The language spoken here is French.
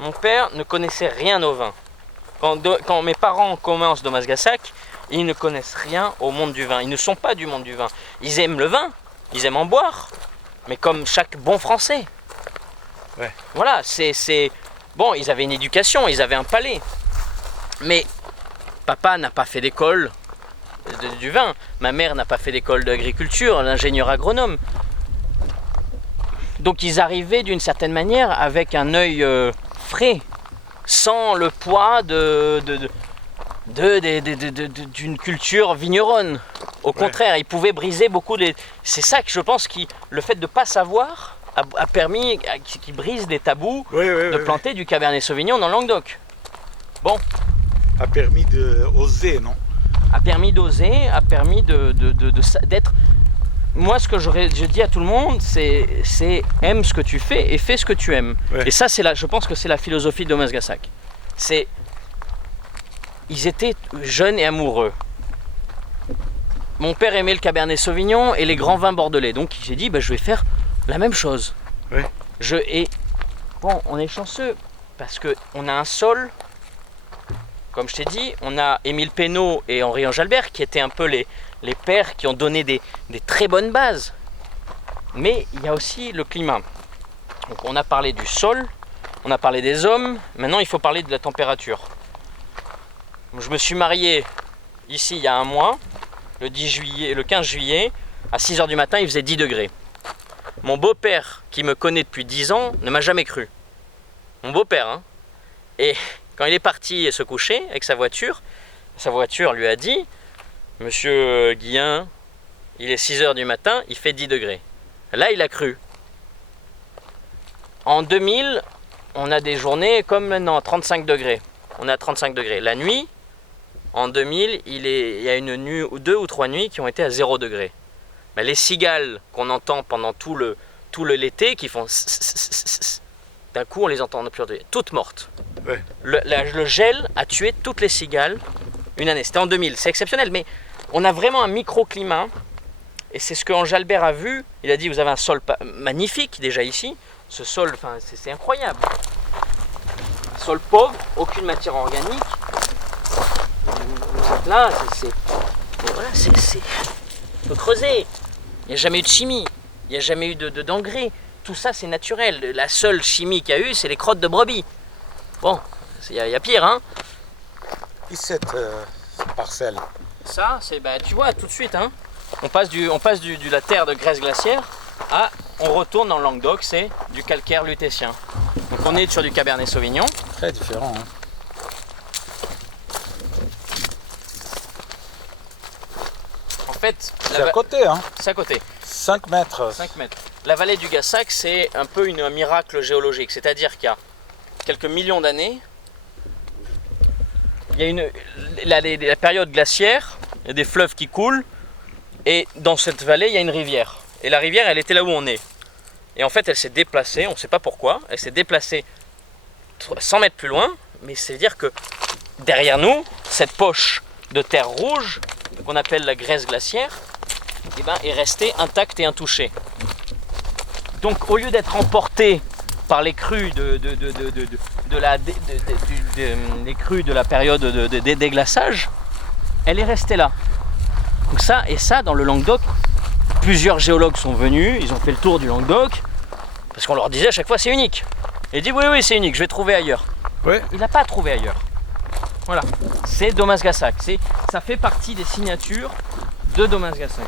Mon père ne connaissait rien au vin. Quand mes parents commencent Thomas Gassac, ils ne connaissent rien au monde du vin. Ils ne sont pas du monde du vin. Ils aiment le vin, ils aiment en boire, mais comme chaque bon Français. Ouais. Voilà, bon, ils avaient une éducation, ils avaient un palais. Mais papa n'a pas fait d'école du vin. Ma mère n'a pas fait d'école d'agriculture, l'ingénieur agronome. Donc ils arrivaient d'une certaine manière avec un œil frais, sans le poids d'une culture vigneronne. Au contraire, ils pouvaient briser beaucoup de... C'est ça que je pense que le fait de ne pas savoir a permis qu'ils brisent des tabous de planter du Cabernet Sauvignon dans le Languedoc. Bon. A permis d'oser, non? A permis d'oser, a permis d'être... Moi, ce que je dis à tout le monde, c'est aime ce que tu fais et fais ce que tu aimes. Ouais. Et ça, je pense que c'est la philosophie de Thomas Gassac. Ils étaient jeunes et amoureux. Mon père aimait le Cabernet Sauvignon et les grands vins bordelais. Donc, il s'est dit, je vais faire la même chose. Ouais. Bon, on est chanceux parce qu'on a un sol... Comme je t'ai dit, on a Émile Pénaud et Henri Ange-Albert qui étaient un peu les pères qui ont donné des très bonnes bases. Mais il y a aussi le climat. Donc on a parlé du sol, on a parlé des hommes, maintenant il faut parler de la température. Je me suis marié ici il y a un mois, le 15 juillet, à 6h du matin, il faisait 10 degrés. Mon beau-père, qui me connaît depuis 10 ans, ne m'a jamais cru. Mon beau-père, hein. Et... Quand il est parti se coucher avec sa voiture lui a dit « Monsieur Guillain, il est 6h du matin, il fait 10 degrés. » Là, il a cru. En 2000, on a des journées comme maintenant, à 35 degrés. On est à 35 degrés. La nuit, en 2000, il y a une nuit, 2 ou 3 nuits qui ont été à 0 degré. Mais les cigales qu'on entend pendant tout l'été, qui font... D'un coup, on les entend plus toutes mortes. Ouais. Le gel a tué toutes les cigales une année. C'était en 2000, c'est exceptionnel, mais on a vraiment un microclimat. Et c'est ce que Ange Albert a vu. Il a dit, vous avez un sol magnifique déjà ici. Ce sol, c'est incroyable. Sol pauvre, aucune matière organique. Vous êtes là, il faut creuser. Il n'y a jamais eu de chimie, il n'y a jamais eu d'engrais. Tout ça, c'est naturel. La seule chimie qu'il y a eu, c'est les crottes de brebis. Bon, il y a pire, hein. Et cette parcelle? Ça, tu vois, tout de suite, hein. On passe de la terre de graisse glaciaire on retourne dans le Languedoc, c'est du calcaire lutétien. Donc on est sur du Cabernet Sauvignon. Très différent, hein. En fait, c'est à côté, hein. C'est à côté. 5 mètres. 5 mètres. La vallée du Gassac, c'est un peu un miracle géologique. C'est-à-dire qu'il y a quelques millions d'années, il y a la période glaciaire, il y a des fleuves qui coulent, et dans cette vallée, il y a une rivière. Et la rivière, elle était là où on est. Et en fait, elle s'est déplacée, on ne sait pas pourquoi, elle s'est déplacée 100 mètres plus loin, mais c'est-à-dire que derrière nous, cette poche de terre rouge, qu'on appelle la graisse glaciaire, est restée intacte et intouchée. Donc au lieu d'être emporté par les crues les crues de la période de déglaçage, elle est restée là. Donc ça, dans le Languedoc, plusieurs géologues sont venus, ils ont fait le tour du Languedoc, parce qu'on leur disait à chaque fois c'est unique. Et ils disent oui c'est unique, je vais trouver ailleurs. Ouais. Il n'a pas trouvé ailleurs. Voilà, c'est Thomas Gassac. Ça fait partie des signatures de Thomas Gassac.